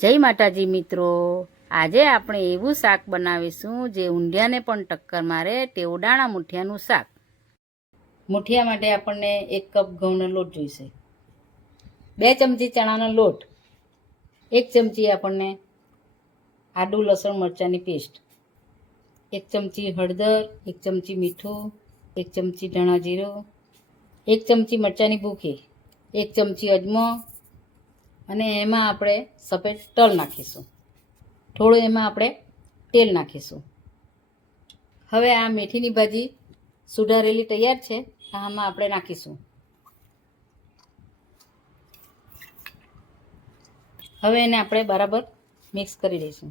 જય માતાજી મિત્રો, આજે આપણે એવું શાક બનાવીશું જે ઊંધિયાને પણ ટક્કર મારે તેવું દાણા મુઠિયાનું શાક. મુઠિયા માટે આપણને 1 કપ ઘઉંનો લોટ જોઈશે, 2 ચમચી ચણાનો લોટ, 1 ચમચી આપણને આદુ લસણ મરચાંની પેસ્ટ, 1 ચમચી હળદર, 1 ચમચી મીઠું, 1 ચમચી ધાણા જીરું, 1 ચમચી મરચાંની ભૂકી, 1 ચમચી અજમો અને એમાં આપણે સફેદ તલ નાખીશું. થોડું એમાં આપણે તેલ નાખીશું. હવે આ મેથીની ભાજી સુધારેલી તૈયાર છે, આમાં આપણે નાખીશું. હવે એને આપણે બરાબર મિક્સ કરી દઈશું.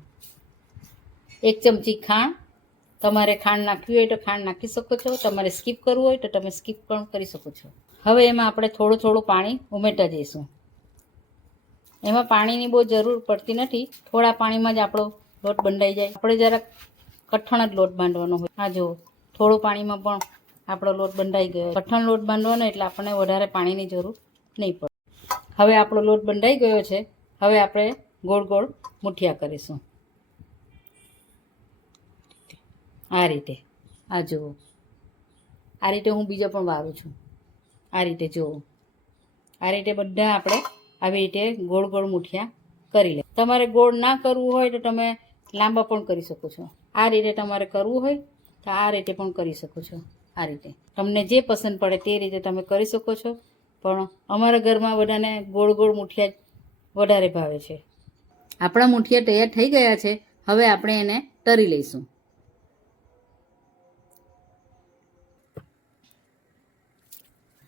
1 ચમચી ખાંડ, તમારે ખાંડ નાખવી હોય તો ખાંડ નાખી શકો છો, તમારે સ્કીપ કરવું હોય તો તમે સ્કીપ પણ કરી શકો છો. હવે એમાં આપણે થોડું થોડું પાણી ઉમેરતા જઈશું. એમાં પાણીની બહુ જરૂર પડતી નથી, થોડા પાણીમાં જ આપણો લોટ બંધાઈ જાય. આપણે જરાક કઠણ જ લોટ બાંધવાનો હોય. આ જુઓ, થોડું પાણીમાં પણ આપણો લોટ બંધાઈ ગયો. કઠણ લોટ બાંધવાનો એટલે આપણને વધારે પાણીની જરૂર નહીં પડે. હવે આપણો લોટ બંધાઈ ગયો છે. હવે આપણે ગોળ ગોળ મુઠિયા કરીશું. આ રીતે, આ જુઓ, આ રીતે હું બીજો પણ વાળું છું. આ રીતે જુઓ, આ રીતે બધા આપણે આવી રીતે ગોળ ગોળ મુઠિયા કરી લે. તમારે ગોળ ના કરવું હોય તો તમે લાંબા પણ કરી શકો છો. આ રીતે તમારે કરવું હોય તો આ રીતે પણ કરી શકો છો. આ રીતે તમને જે પસંદ પડે તે રીતે તમે કરી શકો છો. પણ અમારા ઘરમાં બધાને ગોળ ગોળ મુઠિયા વધારે ભાવે છે. આપણા મુઠિયા તૈયાર થઈ ગયા છે. હવે આપણે એને તળી લઈશું.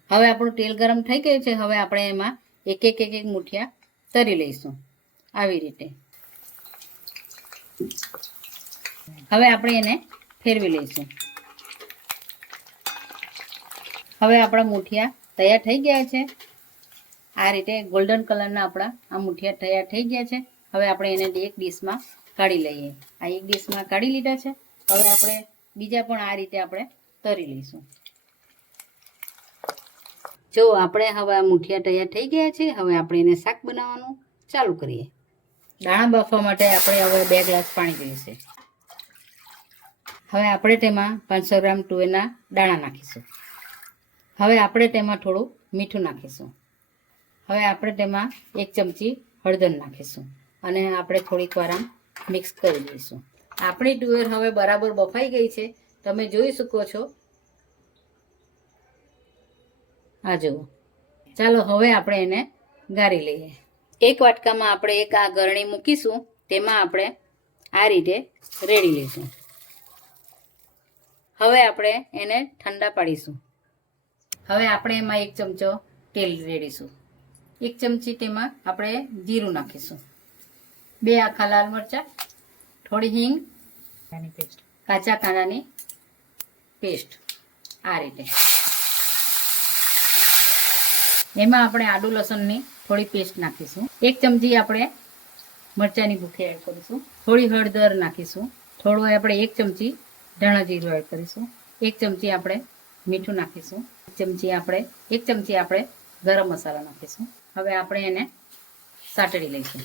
હવે આપણું તેલ ગરમ થઈ ગયું છે. હવે આપણે એમાં એક એક મુઠિયા તળી લઈશું. આવી રીતે હવે આપણે એને ફેરવી લઈશું. હવે આપણા મુઠિયા તૈયાર થઈ ગયા છે. આ રીતે ગોલ્ડન કલરના આપણા આ મુઠિયા તૈયાર થઈ ગયા છે. હવે આપણે એને એક ડીશમાં કાઢી લઈએ. આ એક ડીશમાં કાઢી લીધા છે. હવે આપણે બીજા પણ આ રીતે આપણે તળી લઈશું. જો આપણે હવે આ મુઠિયા તૈયાર થઈ ગયા છે. હવે આપણે એને શાક બનાવવાનું ચાલુ કરીએ. દાણા બાફવા માટે આપણે હવે 2 ગ્લાસ પાણી જોઈશે. હવે આપણે તેમાં 500 ગ્રામ તુવેરના દાણા નાખીશું. હવે આપણે તેમાં થોડું મીઠું નાખીશું. હવે આપણે તેમાં 1 ચમચી હળદર નાખીશું અને આપણે થોડીક વાર આમ મિક્સ કરી દઈશું. આપણી તુવેર હવે બરાબર બફાઈ ગઈ છે, તમે જોઈ શકો છો. આ જુઓ, ચાલો હવે આપણે એને ગાળી લઈએ. એક વાટકામાં આપણે એક આ ગરણી મૂકીશું, તેમાં આપણે આ રીતે રેડી લઈશું. હવે આપણે એને ઠંડા પાડીશું. હવે આપણે એમાં 1 ચમચો તેલ રેડીશું. 1 ચમચી તેમાં આપણે જીરું નાખીશું. 2 આખા લાલ મરચાં, થોડી હિંગ, કાચા કાંદાની પેસ્ટ. આ રીતે એમાં આપણે આદુ લસણની થોડી પેસ્ટ નાખીશું. 1 ચમચી આપણે મરચાંની ભૂકી એડ કરીશું. થોડી હળદર નાખીશું. થોડું આપણે 1 ચમચી ધાણા જીરું એડ કરીશું. 1 ચમચી આપણે મીઠું નાખીશું. 1 ચમચી આપણે ગરમ મસાલા નાખીશું. હવે આપણે એને સાતળી લઈશું.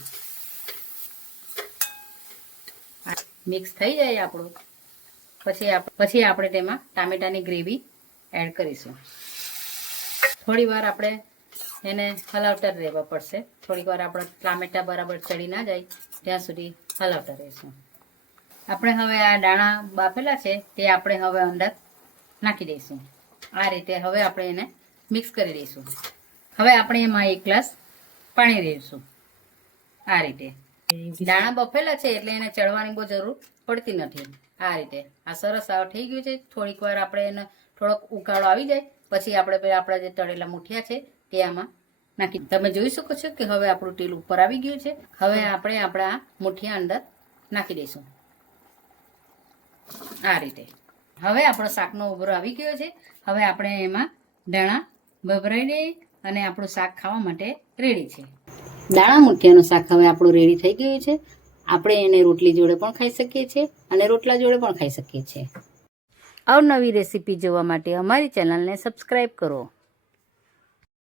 મિક્સ થઈ જાય આપણું પછી આપણે તેમાં ટામેટાની ગ્રેવી એડ કરીશું. થોડી વાર આપણે એને હલાવતા રહેવા પડશે. થોડીક વાર આપણે ટામેટા બરાબર ચડી ના જાય ત્યાં સુધી હલાવતા રહીશું. આપણે હવે આ દાણા બાફેલા છે તે આપણે હવે અંદર નાખી દઈશું. આ રીતે હવે આપણે એને મિક્સ કરી દઈશું. હવે આપણે એમાં 1 ગ્લાસ પાણી રેડશું. આ રીતે દાણા બફેલા છે એટલે એને ચડવાની બહુ જરૂર પડતી નથી. આ રીતે આ સરસ થઈ ગયું છે. થોડીક વાર આપણે એને થોડોક ઉકાળો આવી જાય પછી આપણે આપણા જે તળેલા મુઠિયા છે તે આમાં નાખી. તમે જોઈ શકો છો કે હવે આપણું તેલ ઉપર આવી ગયું છે. હવે આપણે આપણા મુઠિયા અંદર નાખી દઈશું. આ રીતે હવે આપણો શાકનો ઉભરો આવી ગયો છે. હવે આપણે એમાં દાણા ભભરાઈ દઈએ અને આપણું શાક ખાવા માટે રેડી છે. દાણા મુઠિયાનું શાક હવે આપણું રેડી થઈ ગયું છે. આપણે એને રોટલી જોડે પણ ખાઈ શકીએ છીએ અને રોટલા જોડે પણ ખાઈ શકીએ છીએ. અવનવી રેસીપી જોવા માટે અમારી ચેનલને સબસ્ક્રાઈબ કરો.